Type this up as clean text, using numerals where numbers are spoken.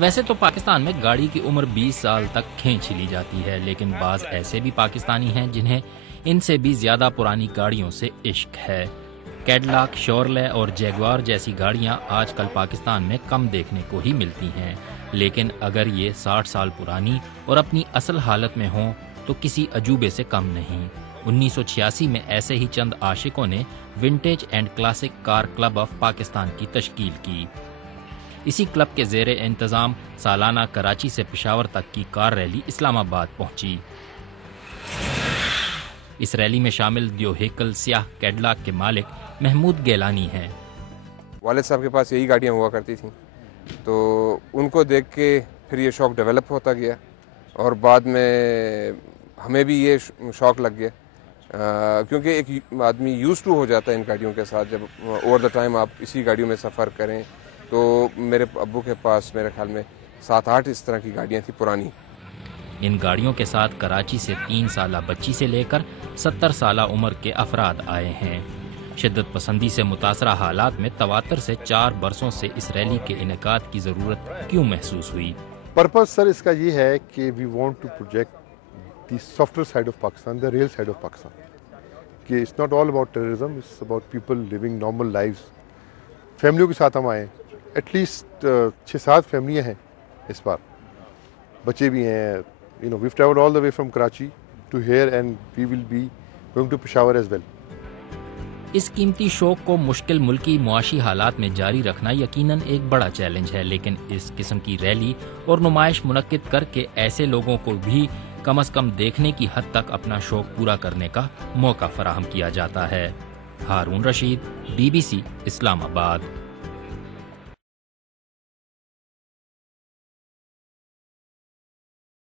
ویسے تو پاکستان میں گاڑی کی عمر 20 سال تک کھینچ لی جاتی ہے، لیکن بعض ایسے بھی پاکستانی ہیں جنہیں ان سے بھی زیادہ پرانی گاڑیوں سے عشق ہے۔ کیڈلاک، شورلے اور جیگوار جیسی گاڑیاں آج کل پاکستان میں کم دیکھنے کو ہی ملتی ہیں، لیکن اگر یہ 60 سال پرانی اور اپنی اصل حالت میں ہوں تو کسی عجوبے سے کم نہیں۔ 1986 میں ایسے ہی چند عاشقوں نے vintage and classic car club of Pakistan کی تشکیل کی۔ اسی کلب کے زیر انتظام سالانہ کراچی سے پشاور تک کی کار ریلی اسلام آباد پہنچی۔ اس ریلی میں شامل دیو ہیکل سیاہ کیڈلاک کے مالک محمود گیلانی ہیں۔ والد صاحب کے پاس یہی گاڑیاں ہوا کرتی تھیں، تو ان کو دیکھ کے پھر یہ شوق ڈیولپ ہوتا گیا اور بعد میں ہمیں بھی یہ شوق لگ گیا، کیونکہ ایک آدمی یوز ٹو ہو جاتا ہے ان گاڑیوں کے ساتھ۔ جب اوور دا ٹائم آپ اسی گاڑیوں میں سفر کریں تو میرے ابو کے پاس میرے خیال میں 7-8 اس طرح کی گاڑیاں تھیں پرانی۔ ان گاڑیوں کے ساتھ کراچی سے 3 سالہ بچی سے لے کر 70 سالہ عمر کے افراد آئے ہیں۔ شدت پسندی سے متاثرہ حالات میں تواتر سے 4 برسوں سے اس ریلی کے انعقاد کی ضرورت کیوں محسوس ہوئی؟ پرپز سر اس کا یہ ہے کہ we want to project the software side of Pakistan, the real side of Pakistan, کہ it's not all about terrorism, it's about people living normal lives. فیملیوں کے ساتھ ہم آئے، ایٹ لیسٹ 6-7 فیملیاں ہیں اس بار، بچے بھی ہیں۔ we've traveled all the way from Karachi to here and we will be going to Peshawar as well. اس قیمتی شوق کو مشکل ملکی معاشی حالات میں جاری رکھنا یقیناً ایک بڑا چیلنج ہے، لیکن اس قسم کی ریلی اور نمائش منعقد کر کے ایسے لوگوں کو بھی کم از کم دیکھنے کی حد تک اپنا شوق پورا کرنے کا موقع فراہم کیا جاتا ہے۔ ہارون رشید، BBC، اسلام آباد۔